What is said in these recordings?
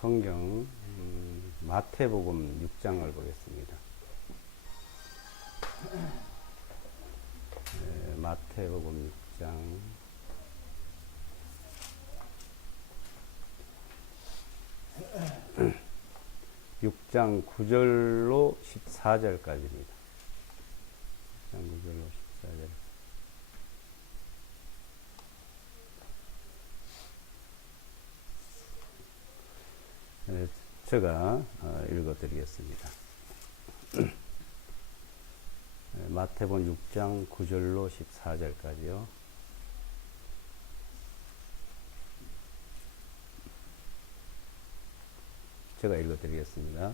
성경 마태복음 6장을 보겠습니다. 마태복음 6장 6장 9절로 14절까지입니다. 6장 9절로 14절. 제가 읽어드리겠습니다. 마태복음 6장 9절로 14절까지요. 제가 읽어드리겠습니다.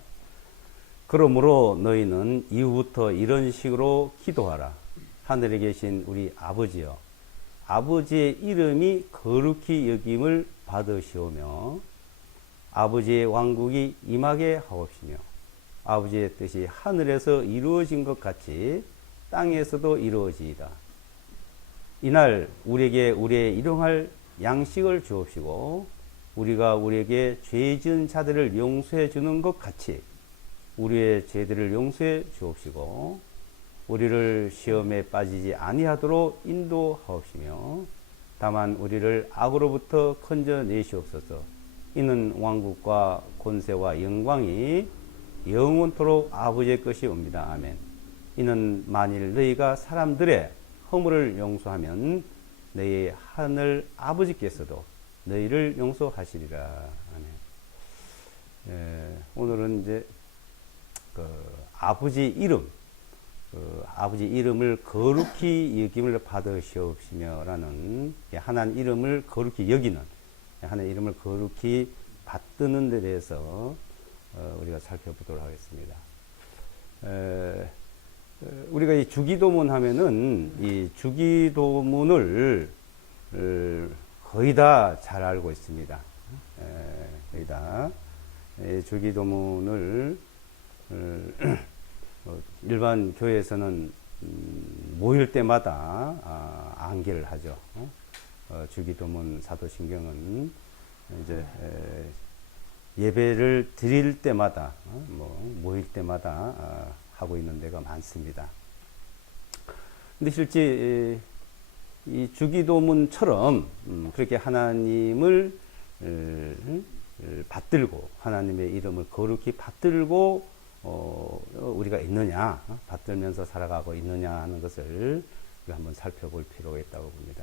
그러므로 너희는 이후부터 이런 식으로 기도하라. 하늘에 계신 우리 아버지여, 아버지의 이름이 거룩히 여김을 받으시오며 아버지의 왕국이 임하게 하옵시며 아버지의 뜻이 하늘에서 이루어진 것 같이 땅에서도 이루어지이다. 이날 우리에게 우리의 일용할 양식을 주옵시고 우리가 우리에게 죄 지은 자들을 용서해 주는 것 같이 우리의 죄들을 용서해 주옵시고 우리를 시험에 빠지지 아니하도록 인도하옵시며 다만 우리를 악으로부터 건져내시옵소서. 이는 왕국과 권세와 영광이 영원토록 아버지의 것이 옵니다. 아멘. 이는 만일 너희가 사람들의 허물을 용서하면 너희 하늘 아버지께서도 너희를 용서하시리라. 아멘. 오늘은 이제 아버지 이름, 아버지 이름을 거룩히 여김을 받으시옵시며라는 하나님 이름을 거룩히 여기는 하나님 이름을 거룩히 받드는 데 대해서 우리가 살펴보도록 하겠습니다. 우리가 이 주기도문 하면은 이 주기도문을 거의 다 잘 알고 있습니다. 거의 다 주기도문을 일반 교회에서는 모일 때마다 암기를 하죠. 주기도문 사도신경은 이제 예배를 드릴 때마다 모일 때마다 하고 있는 데가 많습니다. 근데 실제 이 주기도문처럼 그렇게 하나님을 받들고 하나님의 이름을 거룩히 받들고 우리가 있느냐, 받들면서 살아가고 있느냐 하는 것을 우리가 한번 살펴볼 필요가 있다고 봅니다.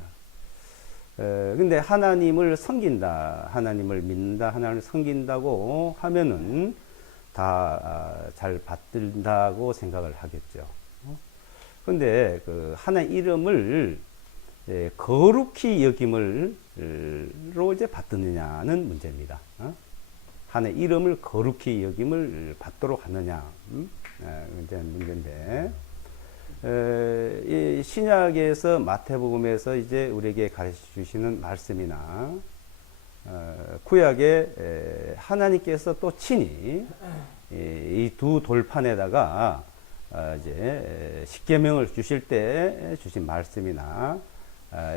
근데 하나님을 섬긴다, 하나님을 믿는다, 하나님을 섬긴다고 하면은 다 잘 받든다고 생각을 하겠죠. 근데 그 하나님 이름을 거룩히 여김을로 이제 받느냐는 문제입니다. 하나님 이름을 거룩히 여김을 받도록 하느냐, 문제인데. 이 신약에서 마태복음에서 이제 우리에게 가르쳐 주시는 말씀이나 구약에 하나님께서 또 친히 이 두 돌판에다가 이제 십계명을 주실 때 주신 말씀이나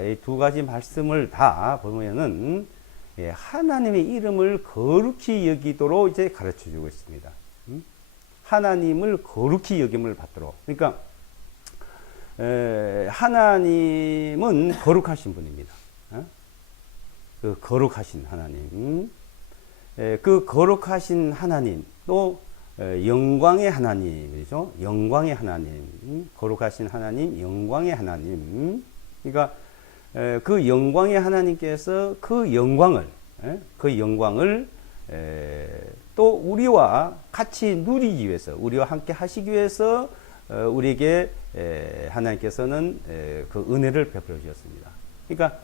이 두 가지 말씀을 다 보면은 하나님의 이름을 거룩히 여기도록 이제 가르쳐 주고 있습니다. 하나님을 거룩히 여김을 받도록. 그러니까 하나님은 거룩하신 분입니다. 그 거룩하신 하나님, 그 거룩하신 하나님, 또 영광의 하나님이죠. 영광의 하나님, 거룩하신 하나님, 영광의 하나님. 그러니까 그 영광의 하나님께서 그 영광을 또 우리와 같이 누리기 위해서, 우리와 함께 하시기 위해서 우리에게 하나님께서는 그 은혜를 베풀어 주셨습니다. 그러니까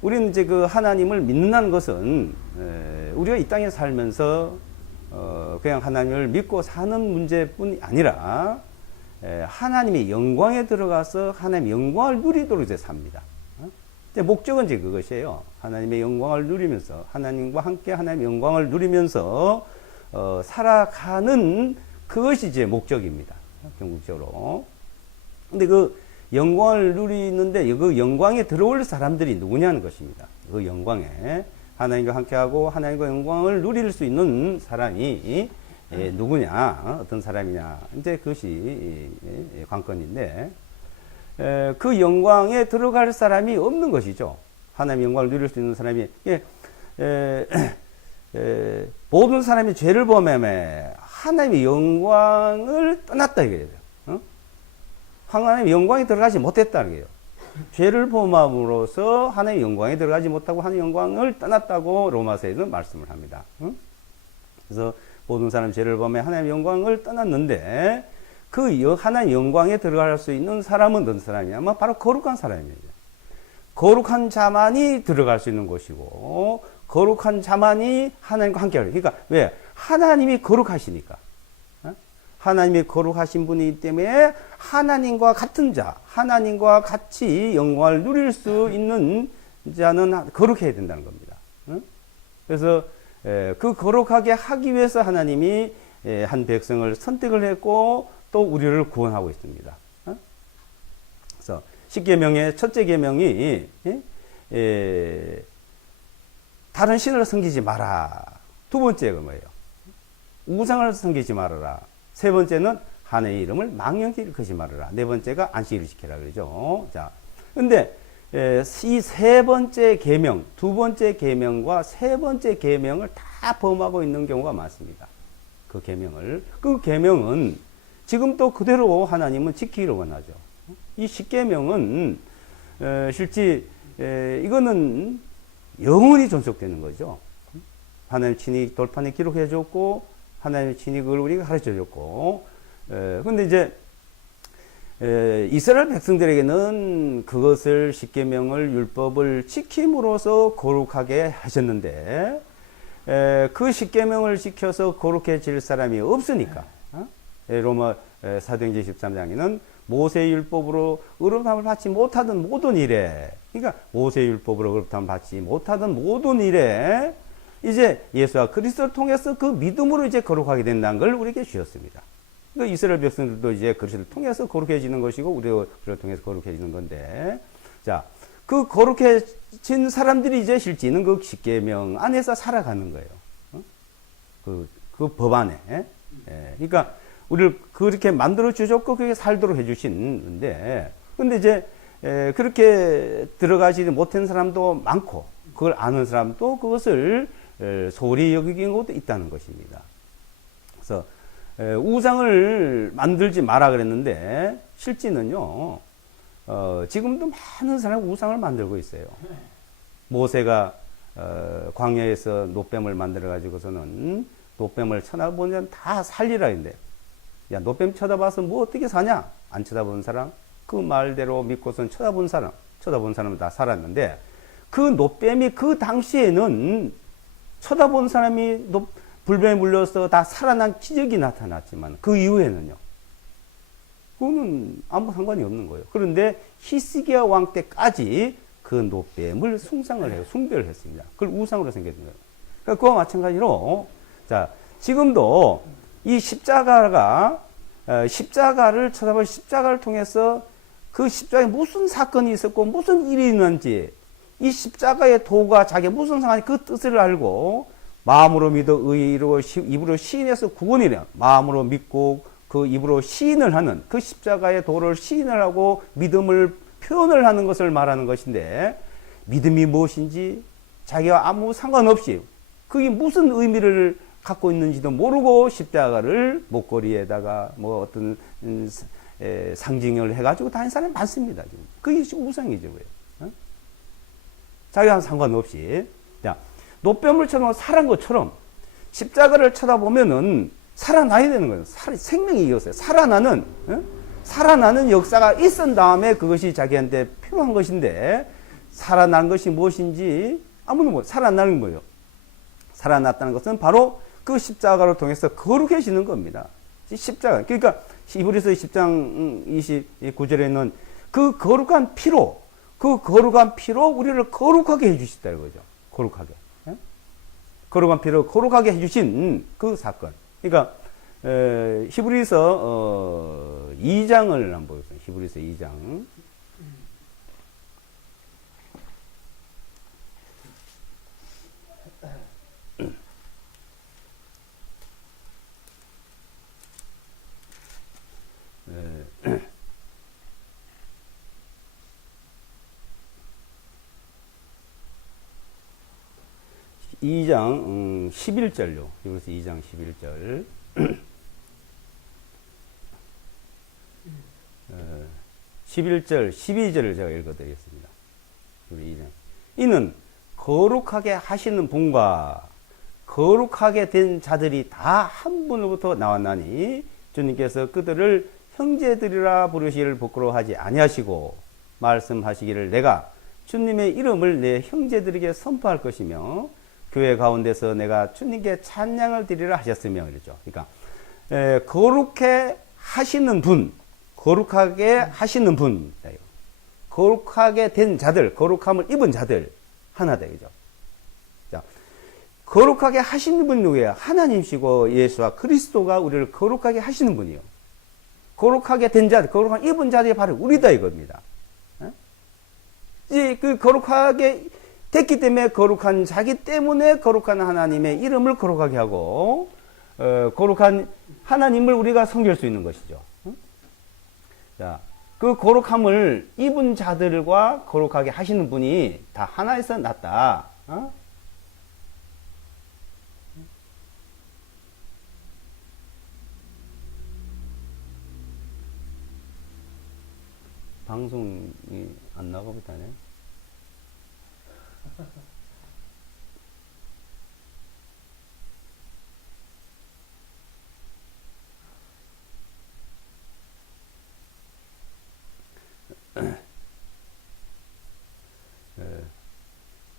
우리는 이제 그 하나님을 믿는다는 것은 우리가 이 땅에 살면서 그냥 하나님을 믿고 사는 문제뿐이 아니라 하나님의 영광에 들어가서 하나님의 영광을 누리도록 이제 삽니다. 목적은 이제 그것이에요. 하나님의 영광을 누리면서 하나님과 함께 하나님의 영광을 누리면서 살아가는 그것이 이제 목적입니다. 궁극적으로. 근데 그 영광을 누리는데 그 영광에 들어올 사람들이 누구냐는 것입니다. 그 영광에 하나님과 함께하고 하나님과 영광을 누릴 수 있는 사람이 누구냐, 어떤 사람이냐, 이제 그것이 관건인데, 그 영광에 들어갈 사람이 없는 것이죠. 하나님의 영광을 누릴 수 있는 사람이, 모든 사람이 죄를 범함에 하나님의 영광을 떠났다 이거예요. 하나님의 영광에 들어가지 못했다는 거예요. 죄를 범함으로써 하나님의 영광에 들어가지 못하고 하나님의 영광을 떠났다고 로마서에는 말씀을 합니다. 그래서 모든 사람이 죄를 범해 하나님의 영광을 떠났는데 그 하나님의 영광에 들어갈 수 있는 사람은 어떤 사람이냐면 바로 거룩한 사람이에요. 거룩한 자만이 들어갈 수 있는 곳이고 거룩한 자만이 하나님과 함께하는. 그러니까 왜? 하나님이 거룩하시니까. 하나님이 거룩하신 분이기 때문에 하나님과 같은 자, 하나님과 같이 영광을 누릴 수 있는 자는 거룩해야 된다는 겁니다. 그래서 그 거룩하게 하기 위해서 하나님이 한 백성을 선택을 했고 또 우리를 구원하고 있습니다. 그래서 십계명의 첫째 계명이 다른 신을 섬기지 마라. 두 번째가 뭐예요? 우상을 섬기지 말아라. 세 번째는 하나님의 이름을 망령되이 일컫지 말아라. 네 번째가 안식일을 지키라 그러죠. 자, 근데 이 세 번째 계명, 두 번째 계명과 세 번째 계명을 다 범하고 있는 경우가 많습니다. 그 계명은 지금 또 그대로 하나님은 지키기를 원하죠. 이 십계명은 실제 이거는 영원히 존속되는 거죠. 하나님 친히 돌판에 기록해 줬고 하나님의 친히 그걸 우리가 가르쳐 줬고 근데 이제 이스라엘 백성들에게는 그것을 십계명을 율법을 지킴으로써 거룩하게 하셨는데 그 십계명을 지켜서 거룩해질 사람이 없으니까 로마 사도행전 13장에는 모세의 율법으로 의롭다함을 받지 못하던 모든 일에 그러니까 모세의 율법으로 의롭다함을 받지 못하던 모든 일에 이제 예수와 그리스도를 통해서 그 믿음으로 이제 거룩하게 된다는 걸 우리에게 주셨습니다. 그러니까 이스라엘 백성들도 이제 그리스도를 통해서 거룩해지는 것이고 우리를 통해서 거룩해지는 건데 자, 그 거룩해진 사람들이 이제 실제는 그 십계명 안에서 살아가는 거예요. 그 법 안에. 그러니까 우리를 그렇게 만들어 주셨고 그렇게 살도록 해주시는데 근데 이제 그렇게 들어가지 못한 사람도 많고 그걸 아는 사람도 그것을 소홀히 여기는 것도 있다는 것입니다. 그래서 우상을 만들지 마라 그랬는데 실제는요 지금도 많은 사람이 우상을 만들고 있어요. 모세가 광야에서 노뱀을 만들어 가지고서는 노뱀을 쳐다보면 다 살리라 했는데 야 노뱀 쳐다봐서 뭐 어떻게 사냐? 안 쳐다본 사람 그 말대로 믿고선 쳐다본 사람은 다 살았는데 그 노뱀이 그 당시에는 쳐다본 사람이 불뱀에 물려서 다 살아난 기적이 나타났지만 그 이후에는요. 그거는 아무 상관이 없는 거예요. 그런데 히스기야 왕 때까지 그 노뱀을 숭배를 했습니다. 그걸 우상으로 생겼는 거예요. 그러니까 그와 마찬가지로 자 지금도 이 십자가를 쳐다볼 십자가를 통해서 그 십자가에 무슨 사건이 있었고 무슨 일이 있는지 이 십자가의 도가 자기가 무슨 상황이 그 뜻을 알고 마음으로 믿어 의로 입으로 시인해서 구원이래. 마음으로 믿고 그 입으로 시인을 하는 그 십자가의 도를 시인을 하고 믿음을 표현을 하는 것을 말하는 것인데 믿음이 무엇인지 자기와 아무 상관없이 그게 무슨 의미를 갖고 있는지도 모르고 십자가를 목걸이에다가 뭐 어떤 상징을 해가지고 다니는 사람이 많습니다. 지금. 그게 우상이죠. 왜? 자기와 상관없이. 자, 노뱀을 쳐다보면 살아난 것처럼 십자가를 쳐다보면은 살아나야 되는 거예요. 생명이 이었어요. 살아나는 역사가 있은 다음에 그것이 자기한테 필요한 것인데 살아난 것이 무엇인지 아무도 모르고 살아나는 거예요. 살아났다는 것은 바로 그 십자가를 통해서 거룩해지는 겁니다. 십자가. 그러니까 히브리서 10장 29절에는 그 거룩한 피로 우리를 거룩하게 해주셨다는 거죠. 거룩하게. 거룩한 피로 거룩하게 해주신 그 사건. 그러니까 히브리서 2장을 한번 보겠습니다. 히브리서 2장. 2장 11절요. 여기서 2장 11절. 11절, 12절을 제가 읽어드리겠습니다. 우리 2장. 이는 거룩하게 하시는 분과 거룩하게 된 자들이 다 한 분으로부터 나왔나니 주님께서 그들을 형제들이라 부르시기를 부끄러워하지 아니하시고 말씀하시기를 내가 주님의 이름을 내 형제들에게 선포할 것이며 교회 가운데서 내가 주님께 찬양을 드리라 하셨으며 그랬죠. 그러니까 거룩해 하시는 분, 거룩하게 하시는 분, 거룩하게 된 자들, 거룩함을 입은 자들 하나다, 그죠? 자, 거룩하게 하시는 분이 누구예요? 하나님이시고 예수와 그리스도가 우리를 거룩하게 하시는 분이요. 거룩하게 된 자들, 거룩한 입은 자들이 바로 우리다 이겁니다. 이제 그 거룩하게 됐기 때문에 거룩한 자기 때문에 거룩한 하나님의 이름을 거룩하게 하고 거룩한 하나님을 우리가 섬길 수 있는 것이죠. 자, 그 거룩함을 입은 자들과 거룩하게 하시는 분이 다 하나에서 났다. 방송이 안 나가보다네.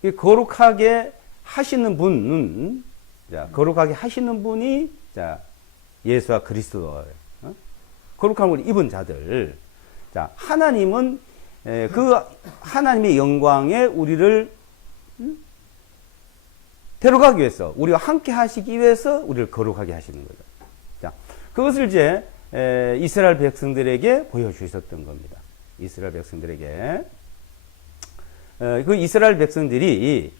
이 거룩하게 하시는 분은, 자, 거룩하게 하시는 분이, 자, 예수와 그리스도예요. 거룩함을 입은 자들. 자, 하나님은 그 하나님의 영광에 우리를 데려가기 위해서, 우리와 함께 하시기 위해서 우리를 거룩하게 하시는 거죠. 자, 그것을 이제 이스라엘 백성들에게 보여주셨던 겁니다. 이스라엘 백성들에게. 그 이스라엘 백성들이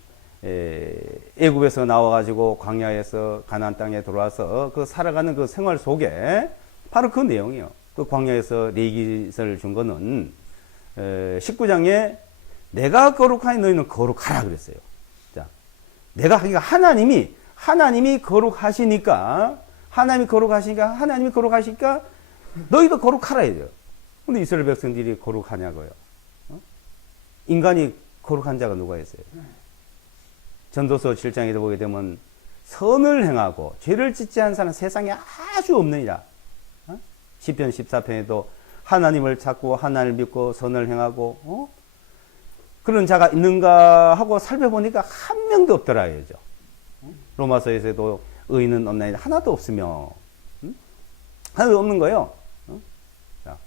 애굽에서 나와가지고 광야에서 가나안 땅에 들어와서 그 살아가는 그 생활 속에 바로 그 내용이에요. 그 광야에서 레위기서를 준 거는 19장에 내가 거룩하니 너희는 거룩하라 그랬어요. 자, 내가 하기가 하나님이 거룩하시니까 하나님이 거룩하시니까 너희도 거룩하라 해요. 근데 이스라엘 백성들이 거룩하냐고요. 인간이 거룩한 자가 누가 있어요? 전도서 7장에도 보게 되면 선을 행하고 죄를 짓지 않은 사람 세상에 아주 없느니라. 시편 14편에도 하나님을 찾고 하나님을 믿고 선을 행하고 그런 자가 있는가 하고 살펴보니까 한 명도 없더라 이거죠. 로마서에서도 의인은 없나니 하나도 없으며 하나도 없는 거예요. 자,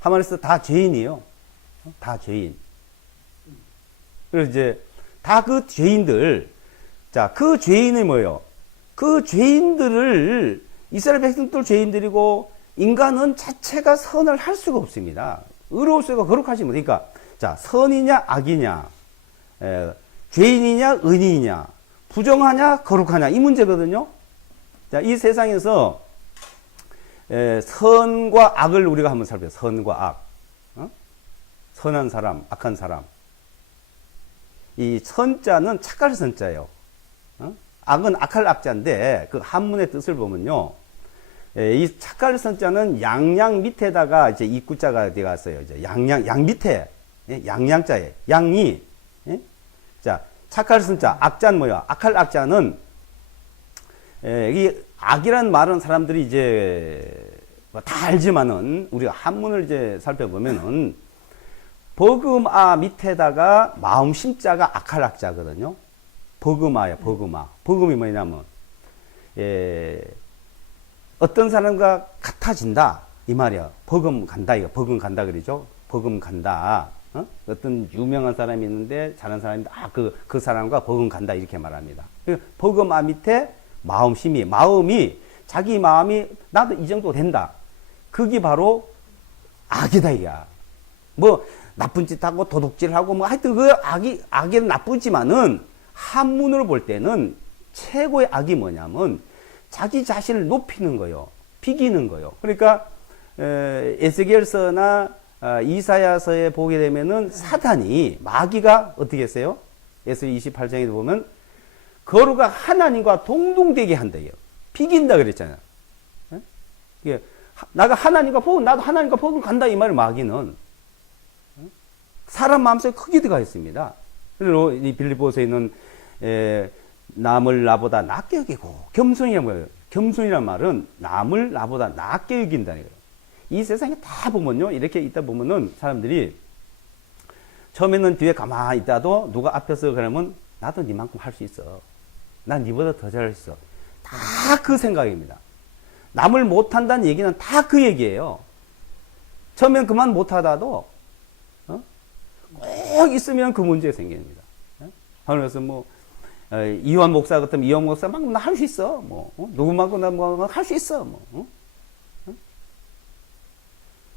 하마에서 다 죄인이에요. 다 죄인. 그래서 이제 다 그 죄인들, 자, 그 죄인이 뭐예요? 그 죄인들을 이스라엘 백성들 죄인들이고 인간은 자체가 선을 할 수가 없습니다. 의로울 수가 거룩하지 못하니까, 자, 선이냐 악이냐, 죄인이냐 의인이냐, 부정하냐 거룩하냐 이 문제거든요. 자, 이 세상에서 선과 악을 우리가 한번 살펴보세요. 선과 악, 선한 사람, 악한 사람. 이 선자는 착할 선자예요. 악은 악할 악자인데 그 한문의 뜻을 보면요. 이 착할 선자는 양양 밑에다가 이제 입구자가 들어갔어요. 이제 양 밑에 양양자에 양이. 자, 착할 선자, 악자는 뭐야? 악할 악자는 이 악이란 말은 사람들이 이제 다 알지만은 우리가 한문을 이제 살펴보면은 버금아 밑에다가 마음 심자가 악할 악자거든요. 버금아야, 버금아. 버금이 뭐냐면, 어떤 사람과 같아진다. 이 말이야. 버금 간다. 이거 버금 간다. 그러죠. 버금 간다. 어떤 유명한 사람이 있는데, 잘하는 사람인데, 그 사람과 버금 간다. 이렇게 말합니다. 버금아 밑에 마음심이, 자기 마음이 나도 이 정도 된다. 그게 바로 악이다. 이야. 뭐, 나쁜 짓 하고 도둑질 하고 뭐 하여튼 그 악이 나쁘지만은 한문으로 볼 때는 최고의 악이 뭐냐면 자기 자신을 높이는 거요. 비기는 거요. 그러니까 에스겔서나 이사야서에 보게 되면은 사단이 마귀가 어떻게 했어요? 에스겔 28장에 보면 거룩한 하나님과 동등되게 한다. 비긴다 그랬잖아요. 예? 나가 하나님과 복, 나도 하나님과 복을 간다 이 말을 마귀는 사람 마음속에 크게 들어가 있습니다. 그리고 이 빌립보서에 있는 남을 나보다 낮게 여기고 겸손이란 뭐예요? 겸손이란 말은 남을 나보다 낮게 여긴다는 거예요. 이 세상에 다 보면요, 이렇게 있다 보면은 사람들이 처음에는 뒤에 가만히 있다도 누가 앞에서 그러면 나도 니만큼 할 수 있어. 난 니보다 더 잘할 수 있어. 다 그 생각입니다. 남을 못한다는 얘기는 다 그 얘기예요. 처음엔 그만 못하다도 꼭 있으면 그 문제가 생깁니다. 그래서 뭐 이완 목사 같으면 이완 목사만큼 나 할 수 있어. 누구만큼 나 뭐 할 수 있어.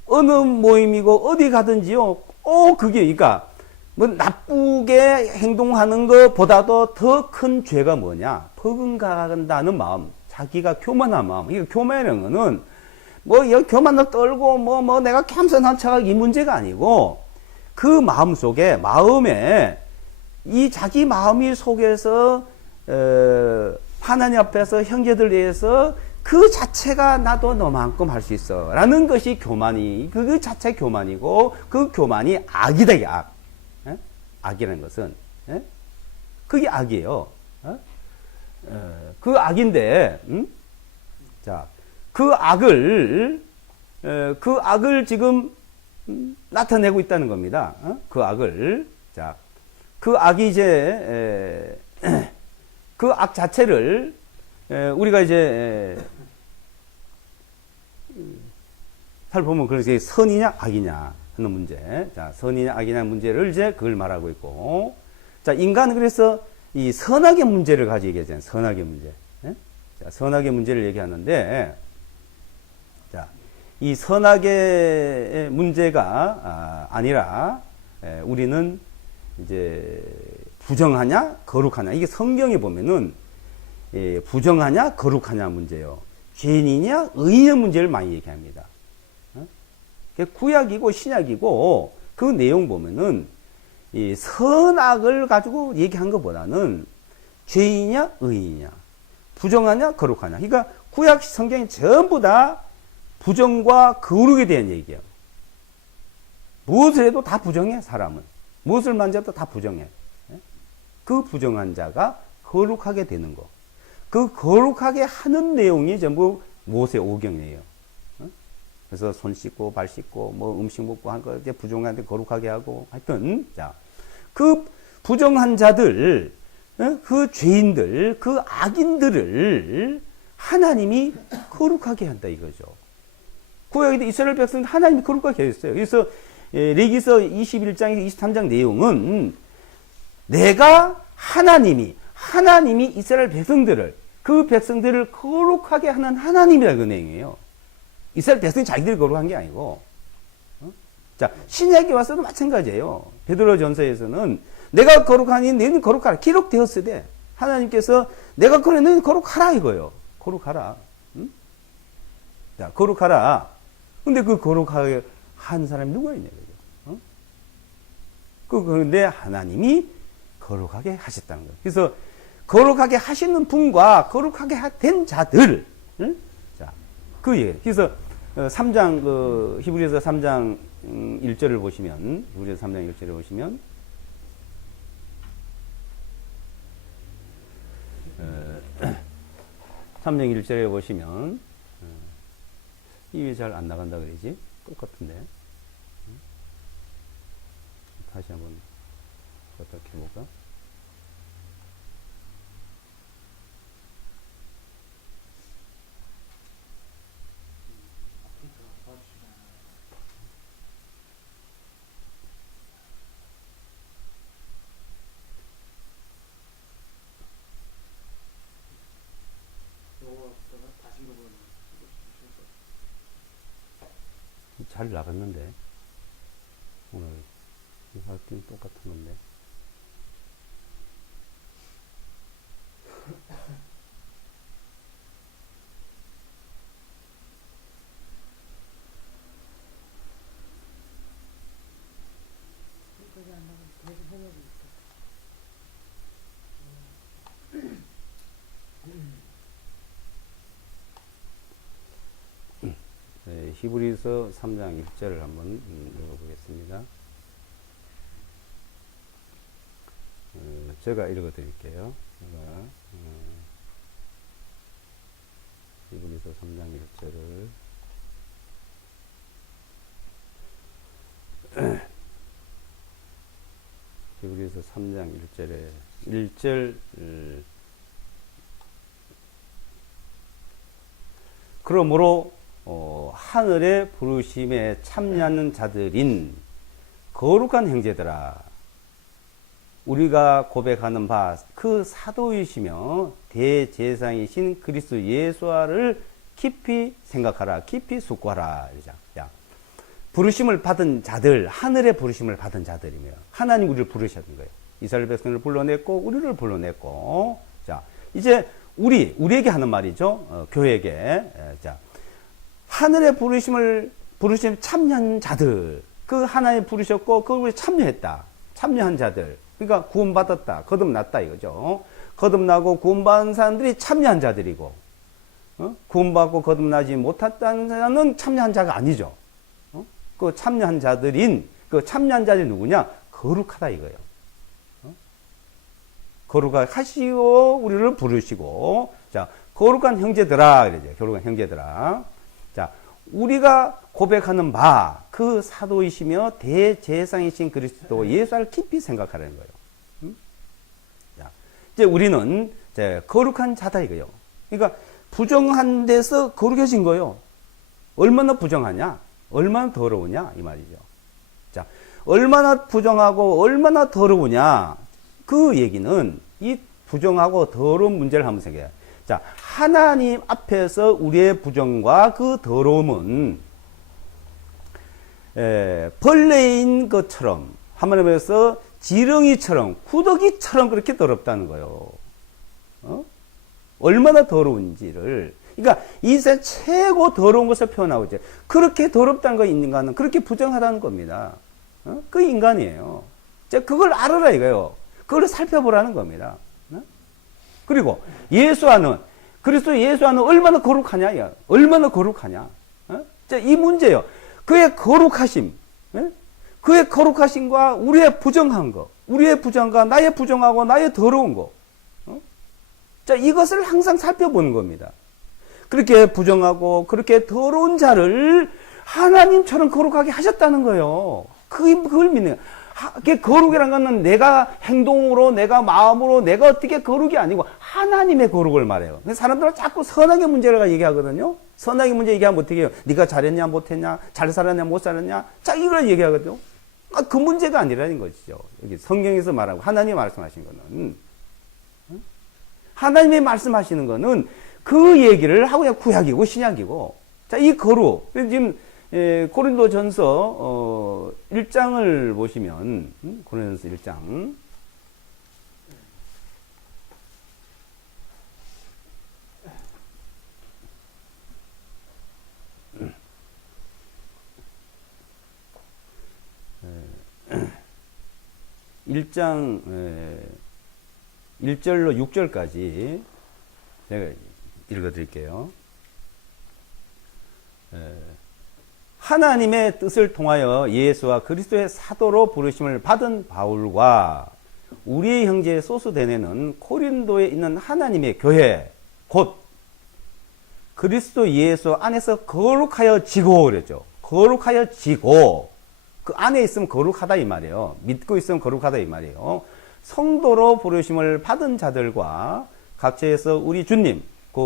어느 모임이고 어디 가든지요. 그게 그러니까 뭐 나쁘게 행동하는 것보다도 더 큰 죄가 뭐냐? 버금가는다는 마음, 자기가 교만한 마음. 이거 교만이라는 거는 뭐 교만을 떨고 뭐 내가 겸손한 척하기 이 문제가 아니고 그 마음 속에 마음에 이 자기 마음이 속에서 하나님 앞에서 형제들 위해서 그 자체가 나도 너만큼 할 수 있어 라는 것이 교만이 그 자체 교만이고 그 교만이 악이다. 이게 악. 악이라는 것은 그게 악이에요. 그 악인데 자, 그 악을 지금 나타내고 있다는 겁니다. 그 악을 자, 그 악이 이제 그 악 자체를 우리가 이제 살펴보면 그렇게 선이냐 악이냐 하는 문제. 자, 선이냐 악이냐 문제를 이제 그걸 말하고 있고. 자, 인간은 그래서 이 선악의 문제를 가지고 얘기하잖아요. 선악의 문제. 자, 선악의 문제를 얘기하는데, 자, 이 선악의 문제가 아니라 우리는 이제 부정하냐 거룩하냐. 이게 성경에 보면은 부정하냐 거룩하냐 문제요. 죄인이냐 의인의 문제를 많이 얘기합니다. 구약이고 신약이고 그 내용 보면은 이 선악을 가지고 얘기한 것보다는 죄인이냐 의인이냐 부정하냐 거룩하냐. 그러니까 구약 성경이 전부 다 부정과 거룩에 대한 얘기예요. 무엇을 해도 다 부정해. 사람은 무엇을 만져도 다 부정해. 그 부정한 자가 거룩하게 되는 거. 그 거룩하게 하는 내용이 전부 모세 오경이에요. 그래서 손 씻고 발 씻고 뭐 음식 먹고 한 거 이제 부정한데 거룩하게 하고 하여튼 자, 그 부정한 자들, 그 죄인들, 그 악인들을 하나님이 거룩하게 한다 이거죠. 구약에도 이스라엘 백성 하나님이 거룩하게 했어요. 그래서 레위기서 21장에서 23장 내용은 내가 하나님이 이스라엘 백성들을 그 백성들을 거룩하게 하는 하나님이라는 그 내용이에요. 이스라엘 백성이 자기들이 거룩한 게 아니고. 자, 신약에 와서도 마찬가지예요. 베드로전서에서는 내가 거룩하니 너희는 거룩하라 기록되었을 때 하나님께서 내가 거룩하니 너희는 거룩하라 이거예요. 거룩하라. 응? 자, 거룩하라. 근데 그 거룩하게 한 사람이 누가 있냐 그죠? 그런데 하나님이 거룩하게 하셨다는 거예요. 그래서 거룩하게 하시는 분과 거룩하게 된 자들. 응? 자, 그 얘기. 그래서 3장 히브리서 3장 1절을 보시면 히브리서 3장 1절을 보시면 3장 1절에 보시면 이게 잘 안 나간다 그러지? 똑같은데. 다시 한번 어떻게 해볼까? 잘 나갔는데 오늘 이 학기는 똑같은 건데 거기 안 나가면 계속 해내고 있어. 히브리서 3장 1절을 한번 읽어보겠습니다. 제가 읽어드릴게요. 히브리서 3장 1절을 히브리서 3장 1절에 1절 그러므로 하늘의 부르심에 참여하는 자들인 거룩한 형제들아 우리가 고백하는 바 그 사도이시며 대제사장이신 그리스도 예수를 깊이 생각하라 깊이 숙고하라. 자, 부르심을 받은 자들 하늘의 부르심을 받은 자들이며 하나님 우리를 부르셨던 거예요. 이스라엘 백성을 불러냈고 우리를 불러냈고 자 이제 우리에게 하는 말이죠. 교회에게 자 하늘의 부르심 참여한 자들 그 하나님 부르셨고 그걸 참여했다. 참여한 자들 그러니까 구원받았다. 거듭났다 이거죠. 거듭나고 구원받은 사람들이 참여한 자들이고 구원받고 거듭나지 못했다는 자는 참여한 자가 아니죠. 그 참여한 자들인 그 참여한 자들이 누구냐? 거룩하다 이거예요. 거룩하시고 우리를 부르시고 자 거룩한 형제들아 그러죠. 거룩한 형제들아. 자 우리가 고백하는 바 그 사도이시며 대제사장이신 그리스도 예수를 깊이 생각하라는 거예요. 자, 이제 우리는 이제 거룩한 자다 이거예요. 그러니까 부정한 데서 거룩해진 거예요. 얼마나 부정하냐? 얼마나 더러우냐? 이 말이죠. 자, 얼마나 부정하고 얼마나 더러우냐? 그 얘기는 이 부정하고 더러운 문제를 한번 생각해요. 자, 하나님 앞에서 우리의 부정과 그 더러움은 벌레인 것처럼 하나님에서 지렁이처럼 구더기처럼 그렇게 더럽다는 거예요. 얼마나 더러운지를 그러니까 이 세상 최고 더러운 것을 표현하고 있죠. 그렇게 더럽다는 거 인간은 그렇게 부정하다는 겁니다. 그 인간이에요. 자, 그걸 알아라 이거예요. 그걸 살펴보라는 겁니다. 그리고 그리스도 예수 안은 얼마나 거룩하냐? 얼마나 거룩하냐? 자, 이 문제예요. 그의 거룩하심, 그의 거룩하심과 우리의 부정한 거, 우리의 부정과 나의 부정하고 나의 더러운 거. 자, 이것을 항상 살펴보는 겁니다. 그렇게 부정하고 그렇게 더러운 자를 하나님처럼 거룩하게 하셨다는 거예요. 그걸 믿는 거예요. 거룩이라는 것은 내가 행동으로, 내가 마음으로, 내가 어떻게 거룩이 아니고 하나님의 거룩을 말해요. 사람들은 자꾸 선악의 문제를 얘기하거든요. 선악의 문제 얘기하면 어떻게 해요? 네가 잘했냐, 못했냐, 잘 살았냐, 못 살았냐. 자, 이걸 얘기하거든요. 그 문제가 아니라는 것이죠. 여기 성경에서 말하고 하나님이 말씀하신 거는 하나님이 말씀하시는 거는 그 얘기를 하고 그냥 구약이고 신약이고. 자, 이 거룩. 지금 고린도 전서 1장을 보시면 고린도전서 1장 일장 1절로 6절까지 제가 읽어드릴게요. 하나님의 뜻을 통하여 예수와 그리스도의 사도로 부르심을 받은 바울과 우리의 형제 소수대네는 고린도에 있는 하나님의 교회 곧 그리스도 예수 안에서 거룩하여 지고 그랬죠. 거룩하여 지고 그 안에 있으면 거룩하다 이 말이에요. 믿고 있으면 거룩하다 이 말이에요. 성도로 부르심을 받은 자들과 각처에서 우리 주님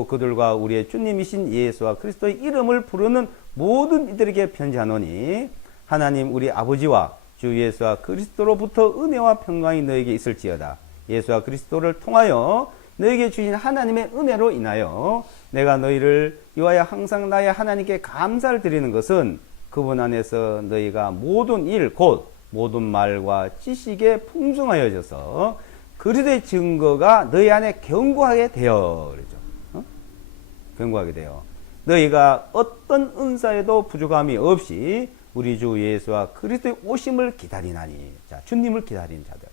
그들과 우리의 주님이신 예수와 그리스도의 이름을 부르는 모든 이들에게 편지하노니 하나님 우리 아버지와 주 예수와 그리스도로부터 은혜와 평강이 너에게 있을지어다. 예수와 그리스도를 통하여 너에게 주신 하나님의 은혜로 인하여 내가 너희를 위하여 항상 나의 하나님께 감사를 드리는 것은 그분 안에서 너희가 모든 일 곧 모든 말과 지식에 풍성하여져서 그리스도의 증거가 너희 안에 견고하게 되어 그러죠. 견고하게 되어 너희가 어떤 은사에도 부족함이 없이 우리 주 예수와 그리스도의 오심을 기다리나니. 자, 주님을 기다리는 자들.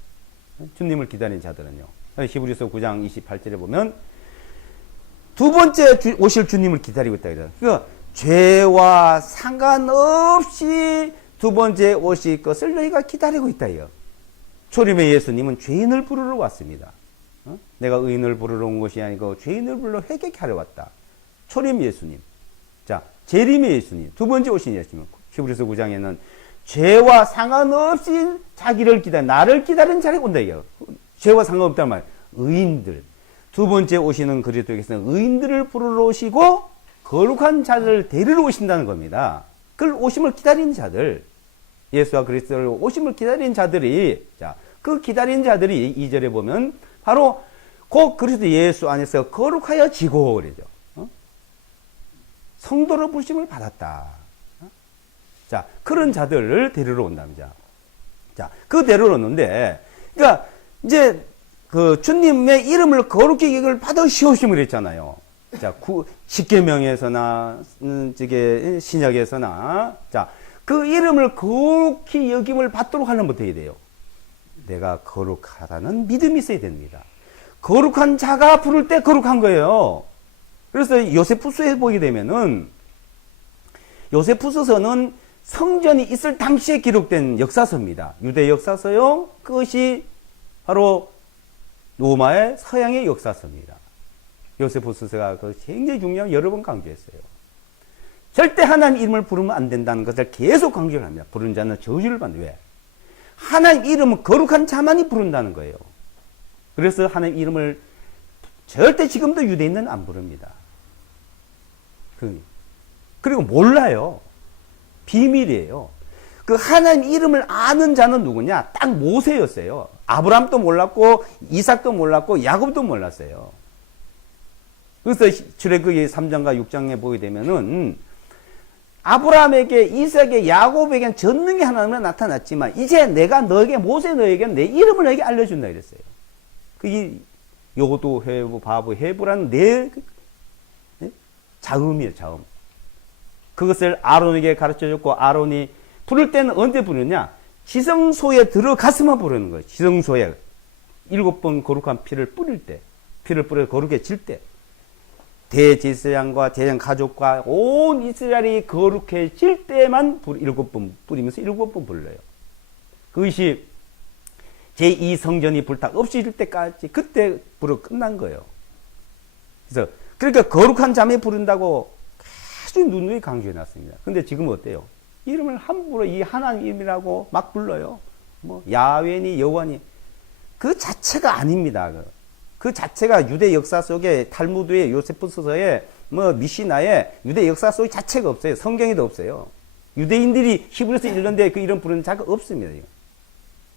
주님을 기다리는 자들은요. 히브리서 9장 28절에 보면 두 번째 오실 주님을 기다리고 있다. 그러니까 죄와 상관없이 두 번째 오실 것을 너희가 기다리고 있다요. 초림의 예수님은 죄인을 부르러 왔습니다. 내가 의인을 부르러 온 것이 아니고 죄인을 부르러 회개케 하려 왔다. 초림 예수님. 자, 재림의 예수님. 두 번째 오신 예수님. 히브리서 9장에는 죄와 상관없이 자기를 나를 기다리는 자리에 온다 이거예요. 죄와 상관없단 말. 의인들. 두 번째 오시는 그리스도께서는 의인들을 부르러 오시고 거룩한 자들을 데리러 오신다는 겁니다. 그 오심을 기다리는 자들. 예수와 그리스도를 오심을 기다리는 자들이, 자, 그 기다리는 자들이 2절에 보면 바로 곧 그리스도 예수 안에서 거룩하여지고 그러죠. 성도로 부르심을 받았다. 자, 그런 자들을 데리러 온답니다. 자, 그 데리러 오는데, 그러니까 이제 그 주님의 이름을 거룩히 여길 받으시오심을 했잖아요. 자, 십계명에서나 저게 신약에서나, 자, 그 이름을 거룩히 여김을 받도록 하려면 어떻게 돼요? 내가 거룩하다는 믿음이 있어야 됩니다. 거룩한 자가 부를 때 거룩한 거예요. 그래서 요세푸스에 보게 되면은, 요세푸스서는 성전이 있을 당시에 기록된 역사서입니다. 유대 역사서요. 그것이 바로 로마의 서양의 역사서입니다. 요세푸스서가 그 굉장히 중요한 여러 번 강조했어요. 절대 하나님 이름을 부르면 안 된다는 것을 계속 강조를 합니다. 부르는 자는 저주를 받는다. 왜? 하나님 이름은 거룩한 자만이 부른다는 거예요. 그래서 하나님 이름을 절대 지금도 유대인은 안 부릅니다. 그리고 몰라요. 비밀이에요. 그 하나님 이름을 아는 자는 누구냐? 딱 모세였어요. 아브라함도 몰랐고 이삭도 몰랐고 야곱도 몰랐어요. 그래서 출애굽기 3장과 6장에 보게 되면은 아브라함에게 이삭에게 야곱에게는 전능의 하나님은 나타났지만 이제 내가 너에게 모세 너에게 내 이름을 너에게 알려준다 이랬어요. 그게 요도 헤브 바브 헤브라는 네 자음이에요. 자음. 그것을 아론에게 가르쳐줬고 아론이 부를 때는 언제 부르냐? 지성소에 들어가서만 부르는 거예요. 지성소에 7번 거룩한 피를 뿌릴 때, 피를 뿌려 거룩해질 때, 대제사장과 제사장 가족과 온 이스라엘이 거룩해질 때만 7번 뿌리면서 7번 불러요. 그것이 제2성전이 불타 없어질 때까지 그때 부르 끝난 거예요. 그래서 그러니까 거룩한 자매 부른다고 아주 누누이 강조해 놨습니다. 근데 지금 어때요? 이름을 함부로 이 하나님 이름이라고 막 불러요. 뭐 야훼니 여호와니 그 자체가 아닙니다. 그 자체가 유대 역사 속에 탈무드에 요세푸스서에 뭐 미시나에 유대 역사 속에 자체가 없어요. 성경에도 없어요. 유대인들이 히브리서 읽는데 그 이름 부르는 자가 없습니다. 이거.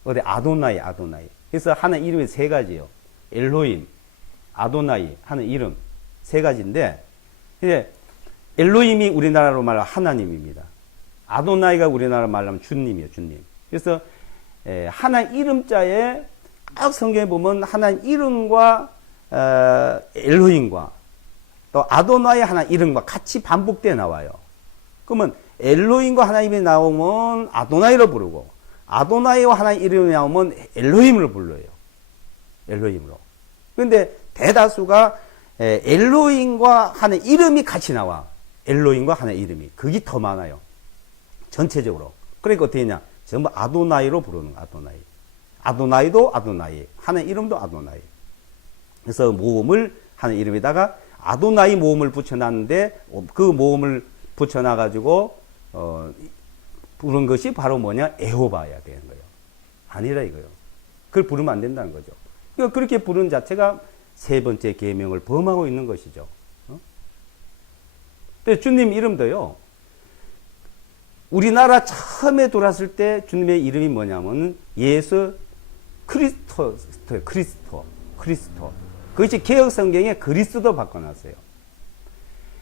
어디 아도나이. 그래서 하나님 이름이 세 가지예요. 엘로힘, 아도나이 하는 이름 세 가지인데 이제 엘로힘이 우리나라로 말하면 하나님입니다. 아도나이가 우리나라로 말하면 주님이에요. 주님. 그래서 하나님 이름자에 딱 성경에 보면 하나님 이름과 엘로힘과 또 아도나이 하나님 이름과 같이 반복되어 나와요. 그러면 엘로힘과 하나님이 나오면 아도나이로 부르고 아도나이와 하나님 이름이 나오면 엘로힘으로 불러요. 엘로힘으로. 그런데 대다수가 엘로힘과 하나님 이름이 같이 나와. 엘로힘과 하나님 이름이. 그게 더 많아요. 전체적으로. 그러니까 어떻게 했냐. 전부 아도나이로 부르는 거야. 아도나이. 아도나이도 아도나이. 하나님 이름도 아도나이. 그래서 모음을 하나님 이름에다가 아도나이 모음을 붙여놨는데 그 모음을 붙여놔가지고 부른 것이 바로 뭐냐? 에호바야 되는 거예요. 아니라 이거요. 그걸 부르면 안 된다는 거죠. 그러니까 그렇게 부르는 자체가 세 번째 계명을 범하고 있는 것이죠. 근데 주님 이름도요. 우리나라 처음에 들어왔을 때 주님의 이름이 뭐냐면 예수 그리스도예요. 그리스도. 그것이 개혁 성경에 그리스도 바꿔놨어요.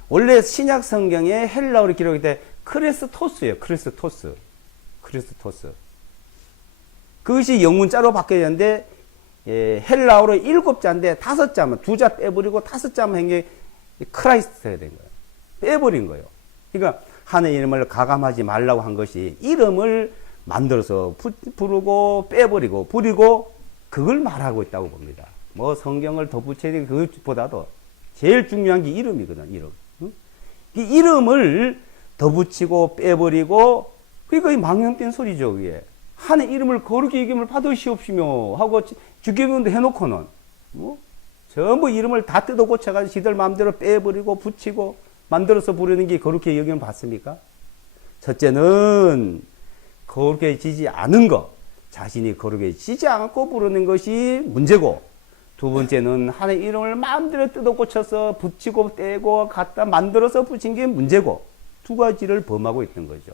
원래 신약 성경에 헬라어로 기록할 때 크리스토스예요. 크리스토스. 그것이 영문자로 바뀌어야 되는데 헬라어로 7자인데 5자만 2자 빼버리고 5자만 한 게 크라이스트가 된 거예요. 빼버린 거예요. 그러니까 하나님 이름을 가감하지 말라고 한 것이 이름을 만들어서 부르고 빼버리고 부리고 그걸 말하고 있다고 봅니다. 뭐 성경을 덧붙여야 되는 그것보다도 제일 중요한 게 이름이거든. 이름. 응? 이 이름을 더 붙이고 빼버리고, 그러니까 이 망령된 소리죠, 그게. 하나님 이름을 거룩히 여김을 받으시옵시며 하고 주기문도 해놓고는 전부 이름을 다 뜯어 고쳐가지고 지들 마음대로 빼버리고 붙이고 만들어서 부르는 게 거룩히 여김을 받습니까? 첫째는 거룩해지지 않은 것, 자신이 거룩해지지 않고 부르는 것이 문제고, 두 번째는 하나님 이름을 마음대로 뜯어 고쳐서 붙이고 떼고 갖다 만들어서 붙인 게 문제고, 두 가지를 범하고 있는 거죠.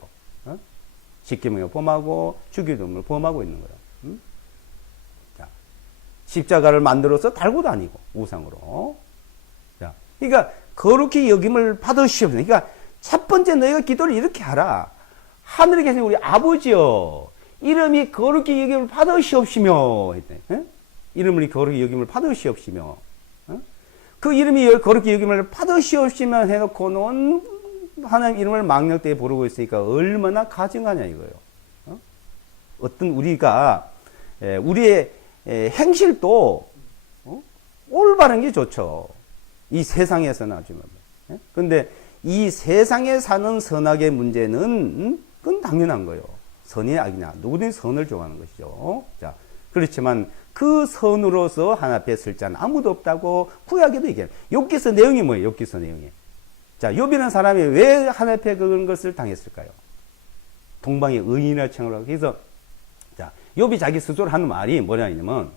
십계명을 범하고 주기도문을 범하고 있는 거예요. 자, 십자가를 만들어서 달고 다니고 우상으로. 자, 그러니까 거룩히 여김을 받으시옵소서. 그러니까 첫 번째 너희가 기도를 이렇게 하라. 하늘에 계신 우리 아버지여, 이름이 거룩히 여김을 받으시옵시며 했대. 이름을 거룩히 여김을 받으시옵시며. 그 이름이 거룩히 여김을 받으시옵시며 해놓고는 하나님 이름을 망령되게 부르고 있으니까 얼마나 가증하냐 이거예요. 어떤 우리가 우리의 행실도 올바른 게 좋죠. 이 세상에서는 아주. 그런데 이 세상에 사는 선악의 문제는 그건 당연한 거예요. 선이 악이냐, 누구든지 선을 좋아하는 것이죠. 자, 그렇지만 그 선으로서 하나님 앞에 설 자는 아무도 없다고 구약에도 얘기해요. 욥기서 내용이 뭐예요? 욥기서 내용이. 자, 욥이라는 사람이 왜 하나님 앞에 그런 것을 당했을까요? 동방의 의인이라稱을 하고. 그래서 자, 욥이 자기 스스로 하는 말이 뭐냐면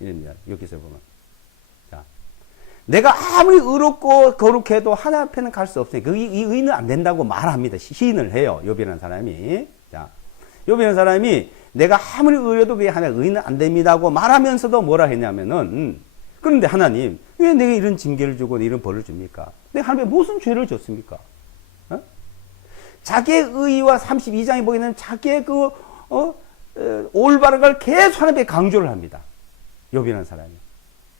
이럽니다. 욥기서 보면. 자, 내가 아무리 의롭고 거룩해도 하나님 앞에는 갈 수 없으니 이 의인은 안 된다고 말합니다. 시인을 해요. 욥이라는 사람이. 자, 욥이라는 사람이 내가 아무리 의로도 그게 하나님 의인은 안 됩니다고 말하면서도 뭐라 했냐면은, 그런데 하나님 왜 내가 이런 징계를 주고 이런 벌을 줍니까? 내가 하나님께 무슨 죄를 줬습니까? 자기의 의와 32장에 보게 되면 자기의 올바른 걸 계속 하나님께 강조를 합니다. 욥이라는 사람이.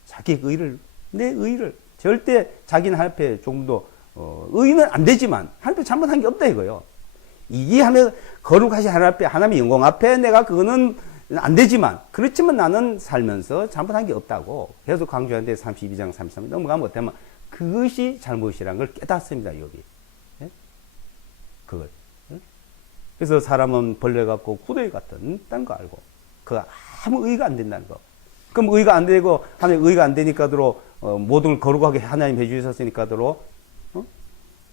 자기의 의를, 내 의를, 절대 자기는 하나님 앞에 조금도, 의는 안 되지만, 하나님 앞에 잘못한 게 없다 이거요. 이게 하나님, 거룩하신 하나님 앞에, 하나님의 영광 앞에 내가 그거는 안 되지만, 그렇지만 나는 살면서 잘못한 게 없다고 계속 강조하는데 32장, 33장 넘어가면 어때면 그것이 잘못이라는 걸 깨닫습니다, 여기. 예? 그것. 예? 그래서 사람은 벌레 같고 구더기 같다는 거 알고, 그 아무 의가 안 된다는 거. 그럼 의가 안 되고, 하나님 의가 안 되니까도로, 모든 걸 거룩하게 하나님 해주셨으니까도로,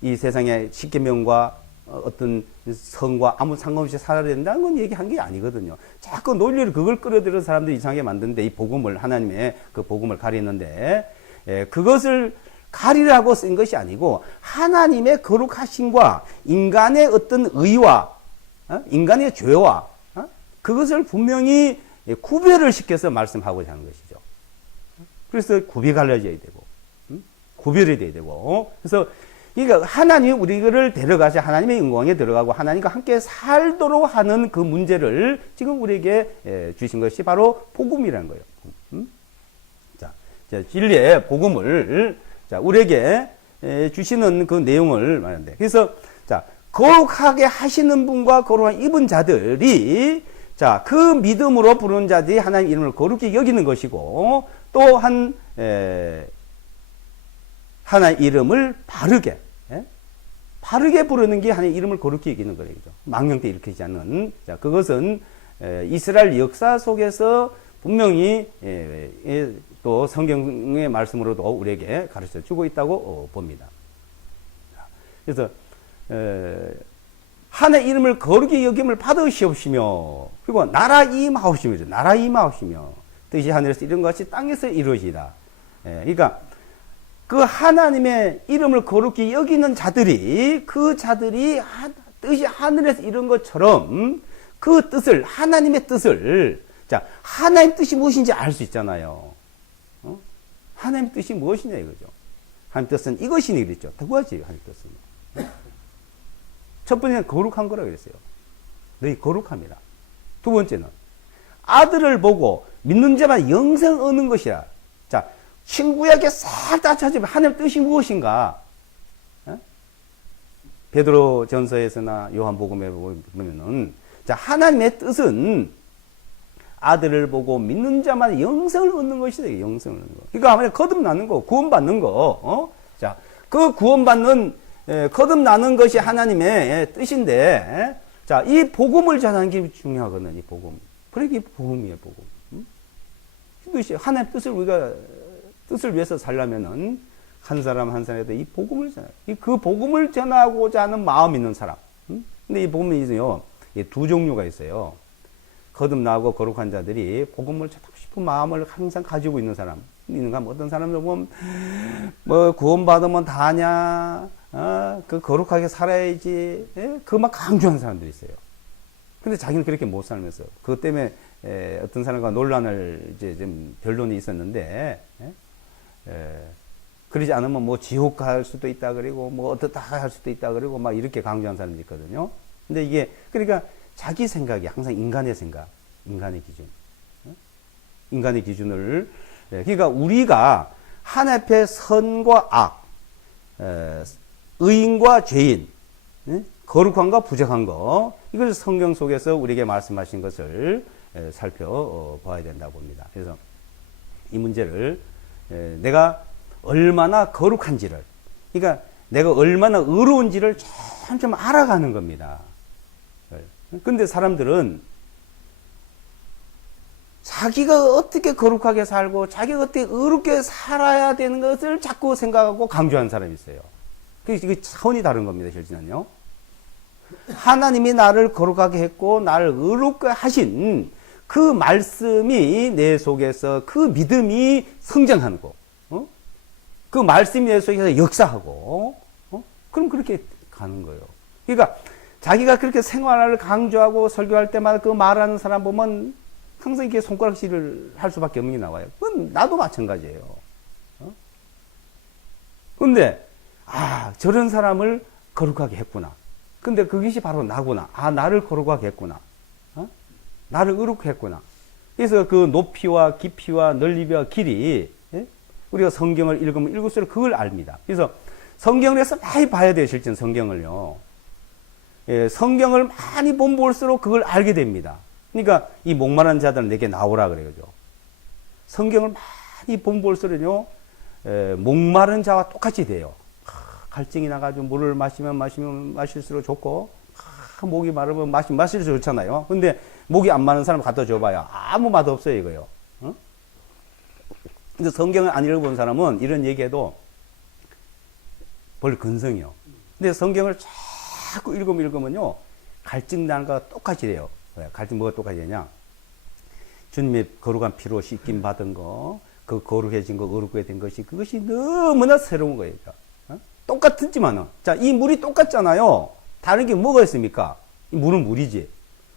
이 세상의 십계명과 어떤 성과 아무 상관없이 살아야 된다는 건 얘기한 게 아니거든요. 자꾸 논리를 그걸 끌어들여서 사람들이 이상하게 만드는데, 이 복음을, 하나님의 그 복음을 가리는데, 그것을 가리라고 쓴 것이 아니고, 하나님의 거룩하심과 인간의 어떤 의와, 인간의 죄와, 그것을 분명히 구별을 시켜서 말씀하고자 하는 것이죠. 그래서 구비 갈라져야 되고, 구별이 돼야 되고, 그래서 그러니까 하나님이 우리를 데려가서 하나님의 영광에 들어가고 하나님과 함께 살도록 하는 그 문제를 지금 우리에게 주신 것이 바로 복음이라는 거예요. 자, 진리의 복음을 자, 우리에게 주시는 그 내용을 말하는데, 그래서 자, 거룩하게 하시는 분과 거룩한 입은 자들이 자, 그 믿음으로 부르는 자들이 하나님 이름을 거룩히 여기는 것이고, 또한 하나님 이름을 바르게 부르는 게 하나님 이름을 거룩히 여기는 거죠. 망령되 일으키지 않는. 자, 그것은 이스라엘 역사 속에서 분명히 또 성경의 말씀으로도 우리에게 가르쳐 주고 있다고 봅니다. 그래서 하나님 이름을 거룩히 여김을 받으시옵시며, 그리고 나라 임하옵시며, 나라 임하옵시며, 뜻이 하늘에서 이룬 것이 땅에서 이루어지다. 그러니까 그 하나님의 이름을 거룩히 여기는 자들이, 그 자들이 뜻이 하늘에서 이룬 것처럼 그 뜻을, 하나님의 뜻을, 자, 하나님 뜻이 무엇인지 알 수 있잖아요. 하나님 뜻이 무엇이냐 이거죠. 하나님 뜻은 이것이니 그랬죠. 두 가지 하나님 뜻은. 첫 번째는 거룩한 거라고 그랬어요. 너희 거룩함이라. 두 번째는 아들을 보고 믿는 자만 영생 얻는 것이라. 자, 신구약에 싹 다 찾으면 하나님 뜻이 무엇인가? 베드로 전서에서나 요한복음에 보면은, 자, 하나님의 뜻은 아들을 보고 믿는 자만 영생을 얻는 것이다. 영생을 얻는 거. 그러니까 아무래도 거듭나는 거, 구원받는 거. 자, 그 구원받는 거듭나는 것이 하나님의 뜻인데, 자, 이 복음을 전하는 게 중요하거든요, 이 복음. 그러니까 이 복음이에요, 복음. 하나님의 뜻을 위해서 살려면은, 한 사람 한 사람에도 이 복음을 전해요. 그 복음을 전하고자 하는 마음 있는 사람. 근데 이 복음이 있어요. 두 종류가 있어요. 거듭나고 거룩한 자들이 복음을 전하고 싶은 마음을 항상 가지고 있는 사람. 있는가? 어떤 사람들 보면, 구원받으면 다냐, 그 거룩하게 살아야지, 그거 막 강조하는 사람들이 있어요. 근데 자기는 그렇게 못 살면서, 그것 때문에, 어떤 사람과 논란을 이제 좀 변론이 있었는데, 그러지 않으면 뭐 지옥 갈 수도 있다 그리고 뭐 어떻다 할 수도 있다 그리고 막 이렇게 강조한 사람들이 있거든요. 근데 이게, 그러니까 자기 생각이 항상 인간의 생각, 인간의 기준. 인간의 기준을, 그러니까 우리가 하나님 앞에 선과 악, 의인과 죄인, 거룩한과 부정한 거, 이걸 성경 속에서 우리에게 말씀하신 것을 살펴봐야 된다고 봅니다. 그래서 이 문제를 내가 얼마나 거룩한지를, 그러니까 내가 얼마나 의로운지를 점점 알아가는 겁니다. 근데 사람들은 자기가 어떻게 거룩하게 살고 자기가 어떻게 의롭게 살아야 되는 것을 자꾸 생각하고 강조하는 사람이 있어요. 이게 차원이 다른 겁니다, 실제는요. 하나님이 나를 거룩하게 했고 나를 의롭게 하신 그 말씀이 내 속에서 그 믿음이 성장하는 거, 그 말씀이 내 속에서 역사하고, 그럼 그렇게 가는 거예요. 그러니까 자기가 그렇게 생활을 강조하고 설교할 때마다 그 말하는 사람 보면 항상 이렇게 손가락질을 할 수밖에 없는 게 나와요. 그건 나도 마찬가지예요. 근데, 저런 사람을 거룩하게 했구나. 근데 그것이 바로 나구나. 나를 거룩하게 했구나. 나를 의롭게 했구나. 그래서 그 높이와 깊이와 넓이와 길이, 우리가 성경을 읽으면 읽을수록 그걸 압니다. 그래서 성경을 해서 많이 봐야 돼요, 실제 성경을요. 성경을 많이 볼수록 그걸 알게 됩니다. 그러니까 이 목마른 자들은 내게 나오라 그래요. 성경을 많이 볼수록요, 목마른 자와 똑같이 돼요. 갈증이 나가지고 물을 마시면 마실수록 좋고, 목이 마르면 마실수록 좋잖아요. 근데 목이 안 마른 사람 갖다 줘봐야 아무 맛 없어요, 이거요. 근데 성경을 안 읽어본 사람은 이런 얘기해도 별 근성이요. 근데 성경을 자꾸 읽으면요, 갈증 나는 거가 똑같이 돼요. 왜? 갈증 뭐가 똑같이 되냐? 주님의 거룩한 피로 씻김 받은 거, 그 거룩해진 거, 의롭게 된 것이, 그것이 너무나 새로운 거예요. 똑같지만은. 자, 이 물이 똑같잖아요. 다른 게 뭐가 있습니까? 이 물은 물이지.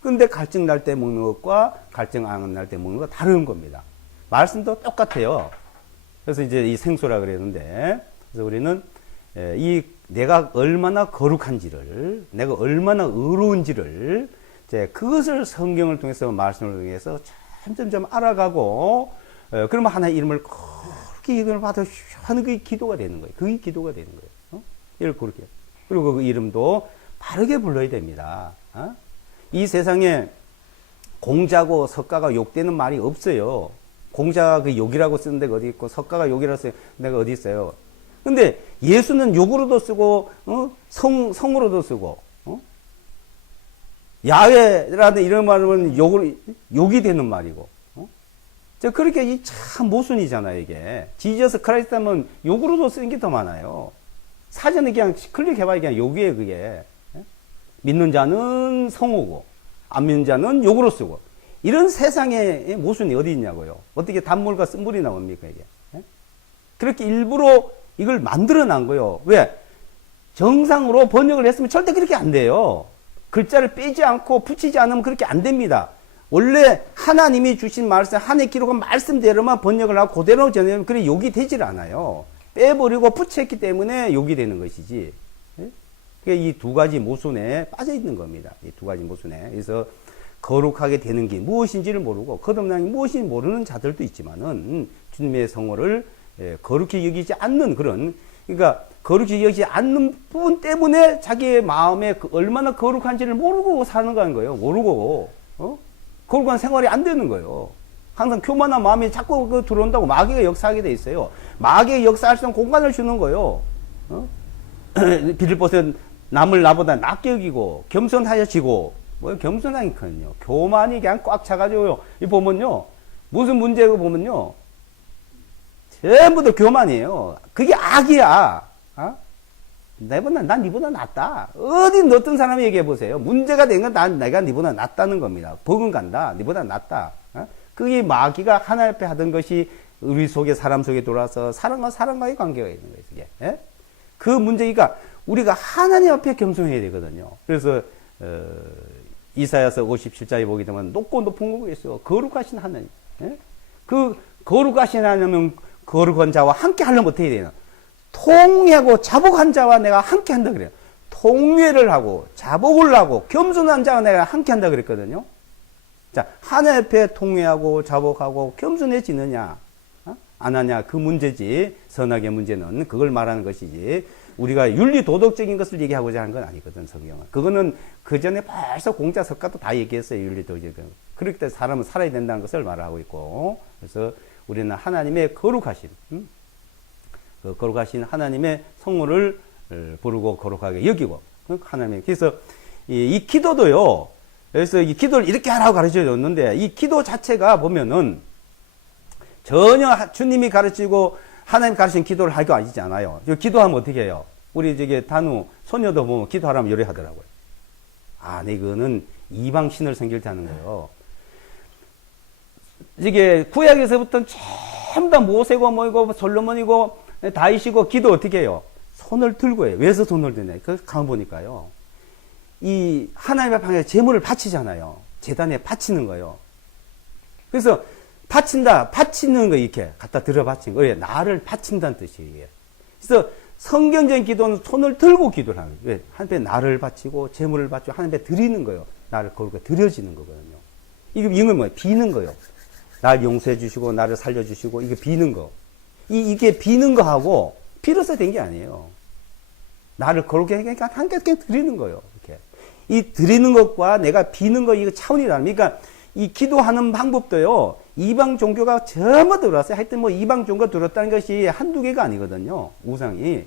근데 갈증 날 때 먹는 것과 갈증 안 날 때 먹는 거 다른 겁니다. 말씀도 똑같아요. 그래서 이제 이 생수라 그랬는데, 그래서 우리는 내가 얼마나 거룩한지를, 내가 얼마나 의로운지를, 이제 그것을 성경을 통해서, 말씀을 통해서 점점 알아가고, 그러면 하나의 이름을 그렇게 이름을 받아 하는 게 기도가 되는 거예요. 그게 기도가 되는 거예요. 이렇게 그렇게. 그리고 그 이름도 바르게 불러야 됩니다. 이 세상에 공자고 석가가 욕되는 말이 없어요. 공자가 그 욕이라고 쓰는 데가 어디 있고, 석가가 욕이라고 쓰는 데가 어디 있어요. 근데 예수는 욕으로도 쓰고, 성으로도 쓰고, 야훼라는 이런 말은 욕이 되는 말이고, 그렇게 참 모순이잖아요, 이게. 지저스 크라이스트 하면 욕으로도 쓰는 게 더 많아요. 사전에 그냥 클릭해봐야 그냥 욕이에요, 그게. 믿는 자는 성우고, 안 믿는 자는 욕으로 쓰고. 이런 세상에 모순이 어디 있냐고요. 어떻게 단물과 쓴물이 나옵니까, 이게. 그렇게 일부러 이걸 만들어 난 거예요. 왜? 정상으로 번역을 했으면 절대 그렇게 안 돼요. 글자를 빼지 않고 붙이지 않으면 그렇게 안 됩니다. 원래 하나님이 주신 말씀, 하나님의 기록은 말씀대로만 번역을 하고 그대로 전하면 그래 욕이 되질 않아요. 빼버리고 붙였기 때문에 욕이 되는 것이지. 이 두 가지 모순에 빠져 있는 겁니다. 이 두 가지 모순에. 그래서 거룩하게 되는 게 무엇인지를 모르고 거듭남이 무엇인지 모르는 자들도 있지만은 주님의 성호를 거룩히 여기지 않는 그런, 그러니까 거룩히 여기지 않는 부분 때문에 자기의 마음에 얼마나 거룩한지를 모르고 사는 거예요. 모르고 거룩한 생활이 안 되는 거예요. 항상 교만한 마음이 자꾸 들어온다고 마귀가 역사하게 돼 있어요. 마귀가 역사할 수 있는 공간을 주는 거예요. 빌립보서 남을 나보다 낮게 여기고 겸손하여지고 뭐 겸손하니까요. 교만이 그냥 꽉 차가지고요. 이 보면요. 무슨 문제고 보면요. 전부 다 교만이에요. 그게 악이야. 어? 난 니보다 낫다. 어디 어떤 사람이 얘기해 보세요. 문제가 된 건 내가 니보다 낫다는 겁니다. 버금간다. 니보다 낫다. 어? 그게 마귀가 하나님 앞에 하던 것이 우리 속에 사람 속에 들어와서 사람과의 관계가 있는 거예요. 그게. 예? 그 문제가 우리가 하나님 앞에 겸손해야 되거든요. 그래서 이사야서 57장에 보게 되면 높고 높은 곳에 있어 거룩하신 하나님. 예? 그 거룩하신 하나님은 거룩한 자와 함께 하려면 어떻게 되나? 통회하고 자복한 자와 내가 함께 한다 그래요. 통회를 하고 자복을 하고 겸손한 자와 내가 함께 한다 그랬거든요. 자, 하나님 앞에 통회하고 자복하고 겸손해지느냐 안 하냐 그 문제지. 선악의 문제는 그걸 말하는 것이지. 우리가 윤리 도덕적인 것을 얘기하고자 하는 건 아니거든. 성경은. 그거는 그 전에 벌써 공자 석가도 다 얘기했어요. 윤리 도덕적인. 그렇기 때문에 사람은 살아야 된다는 것을 말하고 있고. 그래서 우리는 하나님의 거룩하신 그 거룩하신 하나님의 성물을 부르고 거룩하게 여기고 하나님의. 그래서 이 기도도요. 그래서 이 기도를 이렇게 하라고 가르쳐 줬는데 이 기도 자체가 보면은 전혀 주님이 가르치고 하나님 가르친 기도를 할 거 아니지 않아요. 기도하면 어떻게 해요? 우리 저기 단우 소녀도 보면 기도하라면 요래 하더라고요. 아, 네, 이거는 이방 신을 섬길 때 하는 거예요. 이게 구약에서부터는 전부 다 모세고 뭐이고 솔로몬이고 다윗이고 기도 어떻게 해요? 손을 들고 해요. 왜서 손을 드냐? 그 가만 보니까요. 이 하나님 앞에 제물을 바치잖아요. 제단에 바치는 거예요. 그래서 바치는 거 이렇게 갖다 들어 바친 거. 나를 바친다는 뜻이에요. 그래서 성경적인 기도는 손을 들고 기도를 하는 거예요. 하나님께 나를 바치고 제물을 바치고 하나님께 드리는 거예요. 나를 거룩하게 드려지는 거거든요. 이건 뭐예요? 비는 거예요. 날 용서해 주시고 나를 살려 주시고 이게 비는 거. 이게 비는 거하고 빌어서 된 게 아니에요. 나를 거룩하게 하니까 하나님께 드리는 거예요. 이렇게. 이 드리는 것과 내가 비는 거 이거 차원이 다릅니다. 그러니까 이 기도하는 방법도요. 이방 종교가 전부 들어왔어요. 하여튼 뭐 이방 종교가 들었다는 것이 한두 개가 아니거든요. 우상이.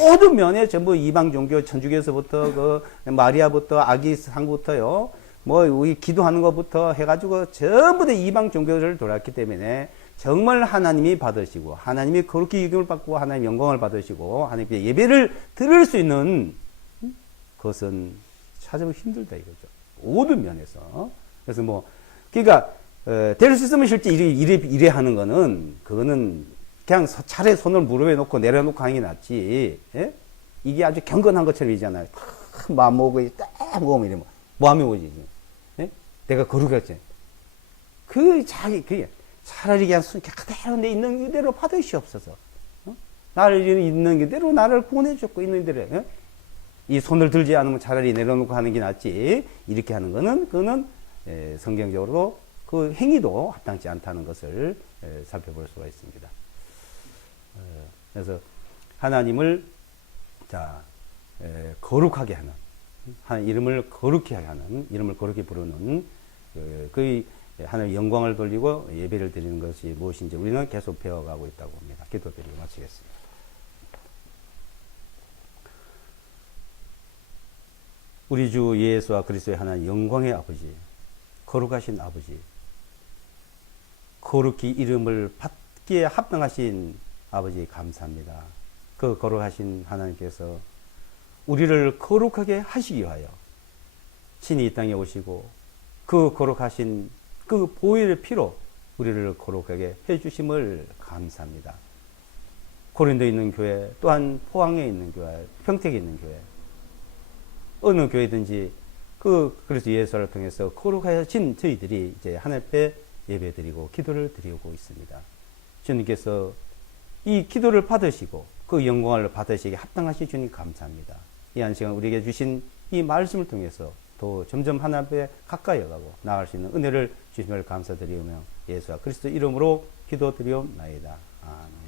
모든 면에 전부 이방 종교, 천주교에서부터 그 마리아부터 아기 상부터요. 뭐 우리 기도하는 것부터 해가지고 전부 다 이방 종교를 돌았기 때문에 정말 하나님이 받으시고 하나님이 그렇게 이름을 받고 하나님 영광을 받으시고 하나님께 예배를 드릴 수 있는 것은 찾아보기 힘들다 이거죠. 모든 면에서. 그래서 뭐 그러니까 될 수 있으면 실제 이래 하는 거는 그거는 그냥 차라리 손을 무릎에 놓고 내려놓고 하는 게 낫지. 예? 이게 아주 경건한 것처럼 이잖아요. 마음 먹고 딱 먹으면 이래 뭐하면 오지. 예? 내가 거룩했지. 그게 차라리 그냥 그대로 내 있는 그대로 받으시옵소서. 나를 있는 그대로 나를 구원해줬고 있는 그대로. 예? 이 손을 들지 않으면 차라리 내려놓고 하는 게 낫지. 이렇게 하는 거는 그거는 성경적으로 그 행위도 합당치 않다는 것을 살펴볼 수가 있습니다. 그래서 하나님을 거룩하게 하는 이름을 거룩히 하는 이름을 거룩히 부르는 그 하나님의 영광을 돌리고 예배를 드리는 것이 무엇인지 우리는 계속 배워가고 있다고 합니다. 기도드리고 마치겠습니다. 우리 주 예수와 그리스도의 하나님 영광의 아버지, 거룩하신 아버지, 거룩히 이름을 받기에 합당하신 아버지 감사합니다. 그 거룩하신 하나님께서 우리를 거룩하게 하시기 위하여 친히 이 땅에 오시고 그 거룩하신 그 보혈의 피로 우리를 거룩하게 해주심을 감사합니다. 고린도에 있는 교회, 또한 포항에 있는 교회, 평택에 있는 교회, 어느 교회든지 그 그리스도 예수를 통해서 거룩하신 저희들이 이제 하나님 앞에 예배드리고 기도를 드리고 있습니다. 주님께서 이 기도를 받으시고 그 영광을 받으시기에 합당하신 주님 감사합니다. 이 한 시간 우리에게 주신 이 말씀을 통해서 또 점점 하나님 앞에 가까이 가고 나아갈 수 있는 은혜를 주심을 감사드리며 예수와 그리스도 이름으로 기도드리옵나이다. 아멘.